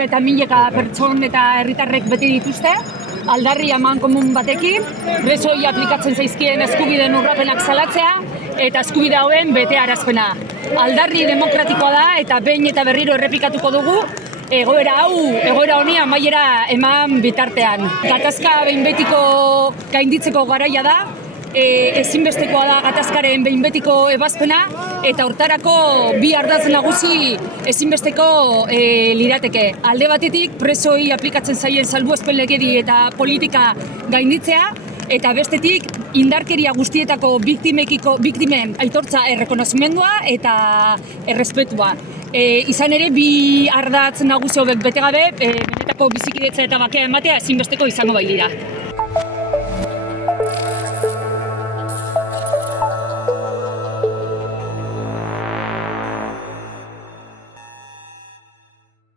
mila eta milaka pertson eta herritarrek bete dituzte, aldarri amankomun batekin, presoi aplikatzen zaizkien eskubideen urrapenak salatzea eta eskubide hauen betearazpena. Aldarri demokratikoa da eta behin eta berriro errepikatuko dugu, egoera honi amaiera eman bitartean. Gatazka behin betiko gainditzeko garaia da, ezinbestekoa da gatazkaren behin betiko ebazpena eta hortarako bi ardatz nagusi ezinbesteko lirateke. Alde batetik presoi aplikatzen zaien salbuespen legedi eta politika gainditzea eta bestetik indarkeria guztietako biktimen aitortza errekonozimendua eta errespetua. Izan ere, bi ardatz nagusi hauek bete gabe, benetako bizikidetza eta bakea ematea ezinbesteko izango baitira.